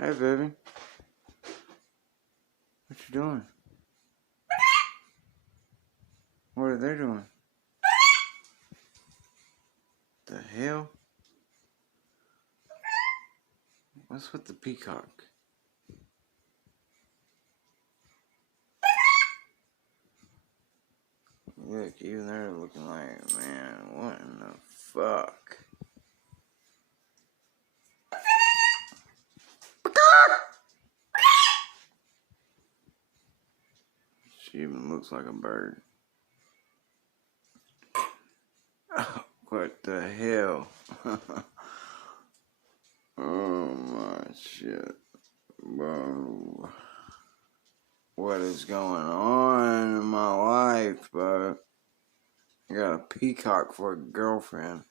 Hey, baby. What you doing? What are they doing? The hell? What's with the peacock? Look, even they're looking like, man, what in the fuck? She even looks like a bird. What the hell? Oh my shit, bro. What is going on in my life, bro? I got a peacock for a girlfriend.